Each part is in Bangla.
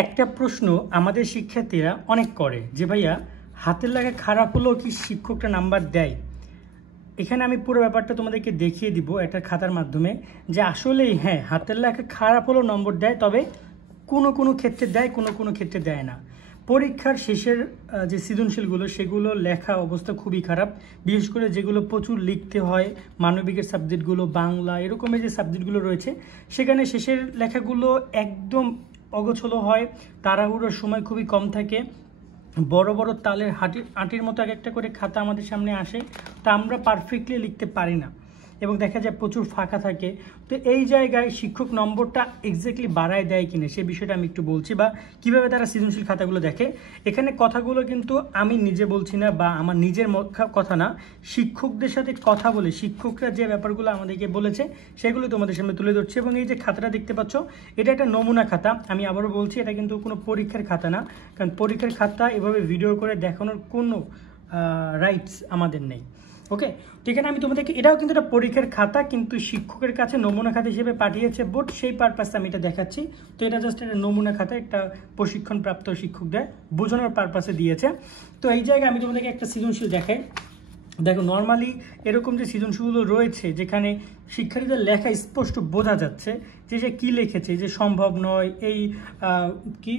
একটা প্রশ্ন আমাদের শিক্ষার্থীরা অনেক করে যে ভাইয়া হাতের লেখা খারাপ হলেও কি শিক্ষকটা নাম্বার দেয়। এখানে আমি পুরো ব্যাপারটা তোমাদেরকে দেখিয়ে দিব একটা খাতার মাধ্যমে যে আসলেই হ্যাঁ হাতের লেখা খারাপ হলেও নম্বর দেয়, তবে কোনো কোনো ক্ষেত্রে দেয়, কোনো কোনো ক্ষেত্রে দেয় না। পরীক্ষার শেষের যে সৃজনশীলগুলো সেগুলো লেখা অবস্থা খুবই খারাপ, বিশেষ করে যেগুলো প্রচুর লিখতে হয়, মানবিকের সাবজেক্টগুলো, বাংলা এরকমের যে সাবজেক্টগুলো রয়েছে সেখানে শেষের লেখাগুলো একদম অগোছলো হয়, তাড়াহুড়োর সময় খুবই কম থাকে, বড় বড় তালের আটির মতো এক একটা করে খাতা আমাদের সামনে আসে, তা আমরা পারফেক্টলি লিখতে পারি না এবং দেখা যায় প্রচুর ফাঁকা থাকে। তো এই জায়গায় শিক্ষক নম্বরটা এক্স্যাক্টলি বাড়ায় দেয় কিনা সে বিষয়টা আমি একটু বলছি, বা কিভাবে তারা সৃজনশীল খাতাগুলো দেখে। এখানে কথাগুলো কিন্তু আমি নিজে বলছি না বা আমার নিজের কথা না, শিক্ষকদের সাথে কথা বলে শিক্ষকরা যে ব্যাপারগুলো আমাদেরকে বলেছে সেগুলো তোমাদের সামনে তুলে ধরছে। এবং এই যে খাতাটা দেখতে পাচ্ছ এটা একটা নমুনা খাতা, আমি আবারও বলছি এটা কিন্তু কোনো পরীক্ষার খাতা না, কারণ পরীক্ষার খাতা এভাবে ভিডিও করে দেখানোর কোনো রাইটস আমাদের নেই। ওকে, তো এখানে আমি তোমাদেরকে এটাও কিন্তু একটা পরীক্ষার খাতা, কিন্তু শিক্ষকের কাছে নমুনা খাতা হিসেবে পাঠিয়েছে বোর্ড, সেই পারপাসে আমি এটা দেখাচ্ছি। তো এটা জাস্ট একটা নমুনা খাতা, একটা প্রশিক্ষণপ্রাপ্ত শিক্ষকদের বোঝানোর পারপাসে দিয়েছে। তো এই জায়গায় আমি তোমাদেরকে একটা সৃজনশীল দেখাই। দেখো নর্মালি এরকম যে সৃজনশীলগুলো রয়েছে যেখানে শিক্ষার্থীদের লেখা স্পষ্ট বোঝা যাচ্ছে যে সে কী লিখেছে, যে সম্ভব নয় এই কি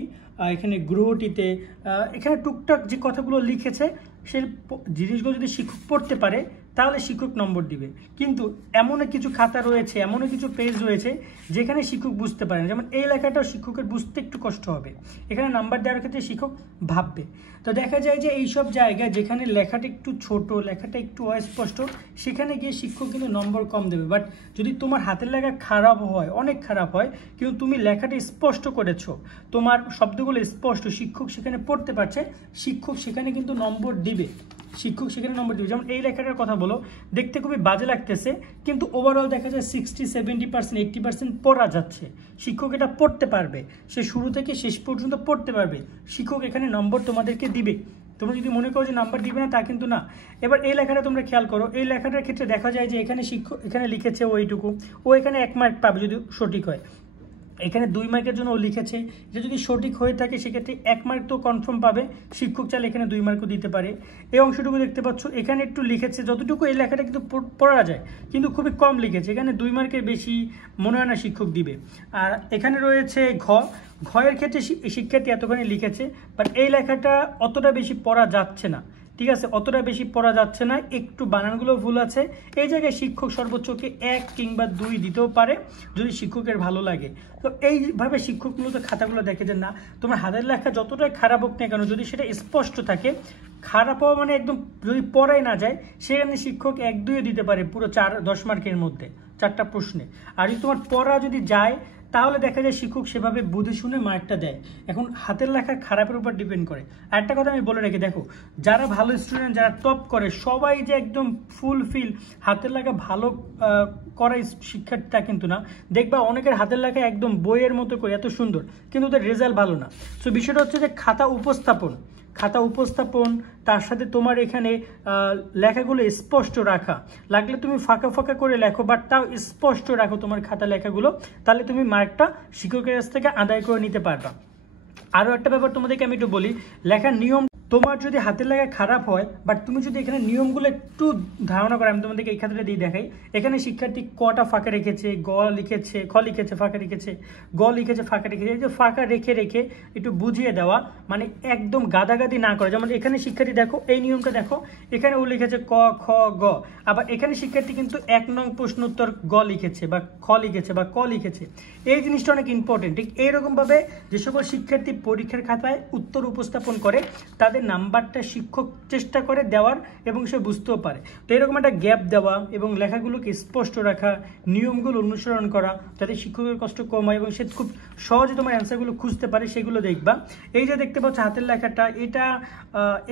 এখানে গ্রহটিতে এখানে টুকটাক যে কথাগুলো লিখেছে সে জিনিসগুলো যদি শিক্ষক পড়তে পারে তাহলে শিক্ষক নম্বর দিবে। কিন্তু এমনও কিছু খাতা রয়েছে, এমনও কিছু পেজ রয়েছে যেখানে শিক্ষক বুঝতে পারে না, যেমন এই লেখাটাও শিক্ষকের বুঝতে একটু কষ্ট হবে, এখানে নাম্বার দেওয়ার ক্ষেত্রে শিক্ষক ভাববে। তো দেখা যায় যে এইসব জায়গায় যেখানে লেখাটা একটু ছোট, লেখাটা একটু অস্পষ্ট, সেখানে গিয়ে শিক্ষক কিন্তু নম্বর কম দেবে। বাট যদি তোমার হাতের লেখা খারাপ হয়, অনেক খারাপ হয়, কিন্তু তুমি লেখাটা স্পষ্ট করেছো, তোমার শব্দগুলো স্পষ্ট, শিক্ষক সেখানে পড়তে পারছে, শিক্ষক সেখানে কিন্তু নম্বর দিবে, শিক্ষক সেখানে নম্বর দিবে। যেমন এই লেখাটার কথা বলো, দেখতে খুবই বাজে লাগতেছে কিন্তু ওভারঅল দেখা যায় 60-70% 80% পড়া যাচ্ছে, শিক্ষক এটা পড়তে পারবে, সে শুরু থেকে শেষ পর্যন্ত পড়তে পারবে, শিক্ষক এখানে নম্বর তোমাদেরকে দিবে। তোমরা যদি মনে করো যে নাম্বার দিবে না, তা কিন্তু না। এবার এই লেখাটা তোমরা খেয়াল করো, এই লেখাটার ক্ষেত্রে দেখা যায় যে এখানে শিক্ষক এখানে লিখেছে ওইটুকু, ও এখানে 1 মার্ক পাবে যদি সঠিক হয়, এখানে 2 মার্কের জন্য ও লিখেছে, যে যদি সঠিক হয়ে থাকে সেক্ষেত্রে 1 মার্ক তো কনফার্ম পাবে, শিক্ষক চাইলে এখানে 2 মার্কও দিতে পারে। এই অংশটুকু দেখতে পাচ্ছ এখানে একটু লিখেছে, যতটুকু এই লেখাটা কিন্তু পড়া যায় কিন্তু খুবই কম লিখেছে, এখানে 2 মার্কের বেশি মনে হয় না শিক্ষক দিবে। আর এখানে রয়েছে ঘয়ের ক্ষেত্রে শিক্ষার্থী এতখানি লিখেছে, বাট এই লেখাটা অতটা বেশি পড়া যাচ্ছে না, ঠিক আছে, অতটা বেশি পড়া যাচ্ছে না, একটু বানানগুলো ভুল আছে। এই জায়গায় শিক্ষক সর্বোচ্চকে 1 কিংবা 2 দিতেও পারে যদি শিক্ষকের ভালো লাগে। তো এইভাবে শিক্ষক মূলত খাতাগুলো দেখে যে না, তোমার হাতের লেখা যতটাই খারাপ হোক না কেন, যদি সেটা স্পষ্ট থাকে, খারাপ হওয়া মানে একদম যদি পড়াই না যায়, সেখানে শিক্ষক 1-2 দিতে পারে পুরো 10 মার্কের মধ্যে 4টা প্রশ্নে। আর যদি তোমার পড়া যদি যায় তাহলে দেখা যায় শিক্ষক সেভাবে বুঝে শুনে মার্কটা দেয়। এখন হাতের লেখা খারাপের উপর ডিপেন্ড করে। আর একটা কথা আমি বলে রাখি, দেখো যারা ভালো স্টুডেন্ট, যারা টপ করে, সবাই যে একদম ফুলফিল হাতের লেখা ভালো করা শিক্ষার্থীটা কিন্তু না। দেখবা অনেকের হাতের লেখা একদম বইয়ের মতো করে এত সুন্দর, কিন্তু ওদের রেজাল্ট ভালো না। সো বিষয়টা হচ্ছে যে খাতা উপস্থাপন, তার সাথে তোমার এখানে লেখাগুলো স্পষ্ট রাখা, লাগলে তুমি ফাঁকা ফাঁকা করে লেখো, বাট তাও স্পষ্ট রাখো তোমার খাতা লেখাগুলো, তাহলে তুমি মার্কটা শিক্ষকের কাছ থেকে আদায় করে নিতে পারবা। আরও একটা ব্যাপার তোমাদেরকে আমি একটু বলি, লেখার নিয়ম, তোমার যদি হাতের লেখা খারাপ হয় বাট তুমি যদি এখানে নিয়মগুলো একটু ধারণা করো, আমি তোমাদেরকে এই খাতাটা দিয়ে দেখাই। এখানে শিক্ষার্থী কটা ফাঁকা রেখেছে, গ লিখেছে, খ লিখেছে ফাঁকা রেখেছে, গ লিখেছে ফাঁকা রেখেছে, এই যে ফাঁকা রেখে রেখে একটু বুঝিয়ে দেওয়া, মানে একদম গাদাগাদি না করে। যেমন এখানে শিক্ষার্থী দেখো এই নিয়মটা দেখো, এখানে ও লিখেছে ক খ গ, আবার এখানে শিক্ষার্থী কিন্তু 1 নং প্রশ্ন উত্তর গ লিখেছে বা খ লিখেছে বা ক লিখেছে, এই জিনিসটা অনেক ইম্পর্টেন্ট। ঠিক এইরকমভাবে যে সকল শিক্ষার্থী পরীক্ষার খাতায় উত্তর উপস্থাপন করে তাদের নাম্বারটা শিক্ষক চেষ্টা করে দেওয়ার এবং সে বুঝতেও পারে। তো এরকম একটা গ্যাপ দেওয়া এবং লেখাগুলোকে স্পষ্ট রাখা, নিয়মগুলো অনুসরণ করা, যাতে শিক্ষকের কষ্ট কম হয় এবং সে খুব সহজে তোমার অ্যান্সারগুলো খুঁজতে পারে, সেগুলো দেখবা। এই যে দেখতে পাচ্ছ হাতের লেখাটা, এটা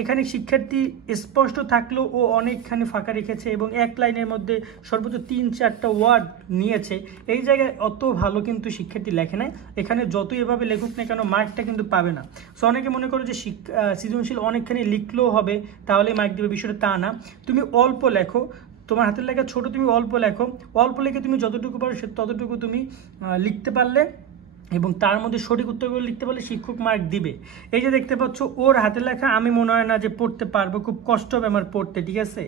এখানে শিক্ষার্থী স্পষ্ট থাকলেও ও অনেকখানি ফাঁকা রেখেছে এবং 1 লাইনের মধ্যে সর্বোচ্চ 3-4টা ওয়ার্ড নিয়েছে। এই জায়গায় অত ভালো কিন্তু শিক্ষার্থী লেখে নাই, এখানে যতই এভাবে লেখুক না কেন মার্কটা কিন্তু পাবে না। সো অনেকে মনে করো যে সৃজনশীল অনেকখানি লিখলেও হবে তাহলে মার্ক দেবে, বিষয়টা তা না। তুমি অল্প লেখো, তোমার হাতের লেখা ছোট, তুমি অল্প লেখো, অল্প লিখে তুমি যতটুকু পারো ততটুকু তুমি লিখতে পারলে এবং তার মধ্যে সঠিক উত্তরগুলো লিখতে পারলে শিক্ষক মার্ক দিবে। এই যে দেখতে পাচ্ছ ওর হাতের লেখা আমি মনে হয় না যে পড়তে পারবো, খুব কষ্ট হবে আমার পড়তে, ঠিক আছে,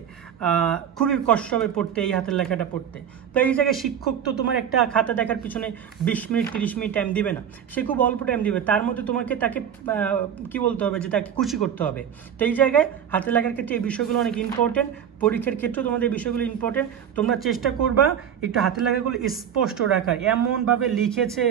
খুবই কষ্ট হবে পড়তে এই হাতের লেখাটা পড়তে। তো এই জায়গায় শিক্ষক তো তোমার একটা খাতা দেখার পিছনে 20 মিনিট 30 মিনিট টাইম দিবে না, সে খুব অল্প টাইম দিবে, তার মধ্যে তোমাকে তাকে কি বলতে হবে যে তাকে খুশি করতে হবে। তো এই জায়গায় হাতের লেখার ক্ষেত্রে এই বিষয়গুলো অনেক ইম্পর্টেন্ট, পরীক্ষার ক্ষেত্রেও তোমাদের এই বিষয়গুলো ইম্পর্টেন্ট। তোমরা চেষ্টা করবা একটু হাতের লেখাগুলো স্পষ্ট রাখার, এমনভাবে লিখেছে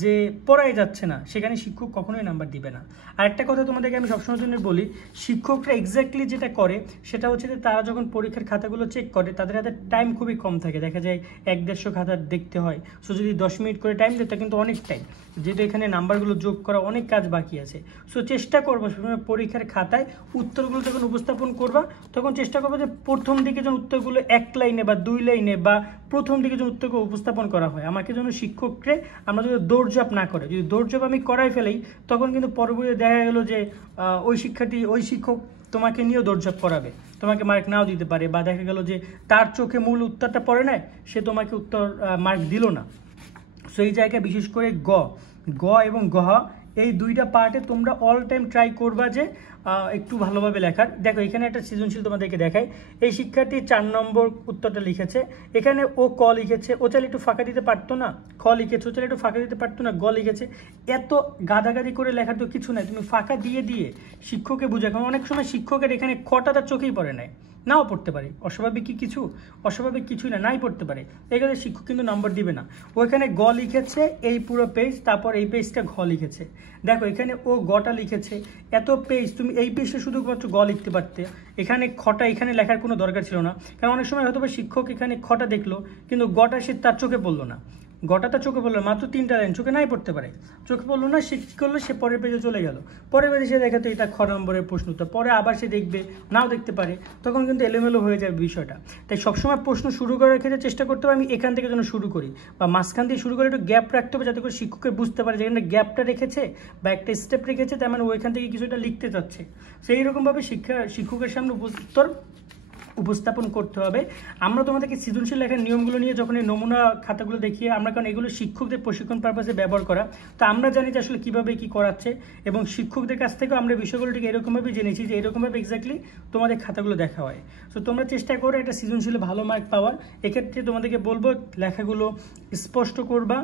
যে পড়াই যাচ্ছে না, সেখানে শিক্ষক কখনোই নাম্বার দিবে না। আর একটা কথা তোমাদেরকে আমি সবসময় জন্য বলি, শিক্ষকরা এক্স্যাক্টলি যেটা করে সেটা হচ্ছে যে তারা যখন পরীক্ষার খাতাগুলো চেক করে তাদের হাতে টাইম খুবই কম থাকে, দেখা যায় 1-150 খাতা দেখতে হয়। সো যদি 10 মিনিট করে টাইম দেয় তা কিন্তু অনেক টাইম, যেহেতু এখানে নাম্বারগুলো যোগ করা অনেক কাজ বাকি আছে। সো চেষ্টা করবো সবসময় পরীক্ষার খাতায় উত্তরগুলো যখন উপস্থাপন করবা তখন চেষ্টা করবো যে প্রথম দিকে যেন উত্তরগুলো 1 লাইনে বা 2 লাইনে বা প্রথম দিকে যেন উত্তরগুলো উপস্থাপন করা হয়। আমাকে যেন শিক্ষককে আমরা যদি দৌড়ঝাঁপ না করে, যদি দৌড়ঝাঁপ আমি করাই ফেলি তখন কিন্তু পরবর্তীতে দেখা গেল যে ওই শিক্ষক তোমাকে নিয়েও দৌড়ঝাঁপ করাবে, তোমাকে মার্ক নাও দিতে পারে, বা দেখা গেল যে তার চোখে মূল উত্তরটা পড়ে নাই, সে তোমাকে উত্তর মার্ক দিল না। সো এই জায়গায় বিশেষ করে গ এবং গহ এই দুইটা পার্টে তোমরা অল টাইম ট্রাই করবা যে একটু ভালোভাবে লেখার। দেখো এখানে একটা সৃজনশীল তোমাদেরকে দেখায়, এই শিক্ষার্থী 4 নম্বর উত্তরটা লিখেছে, এখানে ও ক লিখেছে, ও চাইলে একটু ফাঁকা দিতে পারতো না, খ লিখেছে, ও চাইলে একটু ফাঁকা দিতে পারতো না, গ লিখেছে। এত গাদাগাদি করে লেখার তো কিছু নাই, তুমি ফাঁকা দিয়ে দিয়ে শিক্ষককে বুঝে। কারণ অনেক সময় শিক্ষকের এখানে খটা তার চোখেই পড়ে নাই, নাও পড়তে পারে, অস্বাভাবিক কি কিছু? অস্বাভাবিক কিছুই না, নাই পড়তে পারে, এখানে শিক্ষক কিন্তু নাম্বার দিবে না। ওইখানে গ লিখেছে এই পুরো পেজ, তারপর এই পেজটা ঘ লিখেছে। দেখো এখানে ও গটা লিখেছে, এত পেজ তুমি এই পেজে শুধুমাত্র গ লিখতে পারতে, এখানে খটা এখানে লেখার কোনো দরকার ছিল না। কারণ অনেক সময় হয়তো শিক্ষক এখানে খটা দেখলো কিন্তু গটা সে তার চোখে পড়লো না, গটা তার চোখে পড়লো, মাত্র 3টা লাইন চোখে নাই পড়তে পারে, চোখে পড়লো না, সে কী করলো, সে পরের পেজে চলে গেল, পরের পেজে সে দেখাতো এটা খ নম্বরের প্রশ্ন উত্তর, পরে আবার সে দেখবে, নাও দেখতে পারে, তখন কিন্তু এলোমেলো হয়ে যাবে বিষয়টা। তাই সবসময় প্রশ্ন শুরু করার ক্ষেত্রে চেষ্টা করতে হবে আমি এখান থেকে যেন শুরু করি, বা মাঝখান দিয়ে শুরু করে একটু গ্যাপ রাখতে হবে, যাতে করে শিক্ষকের বুঝতে পারে যেখানে গ্যাপটা রেখেছে বা একটা স্টেপ রেখেছে, তার মানে ওইখান থেকে কিছুটা লিখতে চাচ্ছে। সেই রকমভাবে শিক্ষকের সামনে উত্তর উপস্থাপন করতে হবে। আমরা তোমাদেরকে সৃজনশীল লেখার নিয়মগুলো নিয়ে যখন এই নমুনা খাতাগুলো দেখিয়ে আমরা, কারণ এগুলো শিক্ষকদের প্রশিক্ষণ পারপাসে ব্যবহার করা, তো আমরা জানি যে আসলে কীভাবে কী করাচ্ছে, এবং শিক্ষকদের কাছ থেকেও আমরা বিষয়গুলো ঠিক এরকমভাবেই জেনেছি যে এরকমভাবে এক্স্যাক্টলি তোমাদের খাতাগুলো দেখা হয়। সো তোমরা চেষ্টা করো একটা সৃজনশীল ভালো মার্ক পাওয়ার। এক্ষেত্রে তোমাদেরকে বলবো লেখাগুলো স্পষ্ট করবা,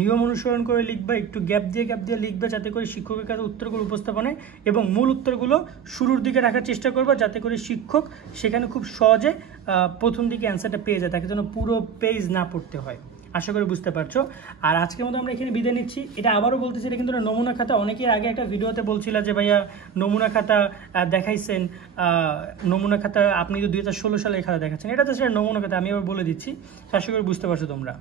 নিয়ম অনুসরণ করে লিখবা, একটু গ্যাপ দিয়ে লিখবা, যাতে করে শিক্ষকের কাছে উত্তরগুলো উপস্থাপনে এবং মূল উত্তরগুলো শুরুর দিকে রাখার চেষ্টা করবা, যাতে করে শিক্ষক সেখানে খুব সহজে প্রথম দিকে অ্যান্সারটা পেয়ে যায়, তাকে যেন পুরো পেজ না পড়তে হয়। আশা করি বুঝতে পারছো। আর আজকের মতো আমরা এখানে বিদায় নিচ্ছি। এটা আবারও বলতেছি, এটা কিন্তু নমুনা খাতা। অনেকের আগে একটা ভিডিওতে বলছিল যে ভাইয়া নমুনা খাতা দেখাইছেন, নমুনা খাতা আপনি তো 2016 সালে খাতা দেখাচ্ছেন, এটা তো সেটা নমুনা খাতা। আমি আবার বলে দিচ্ছি, আশা করি বুঝতে পারছো তোমরা।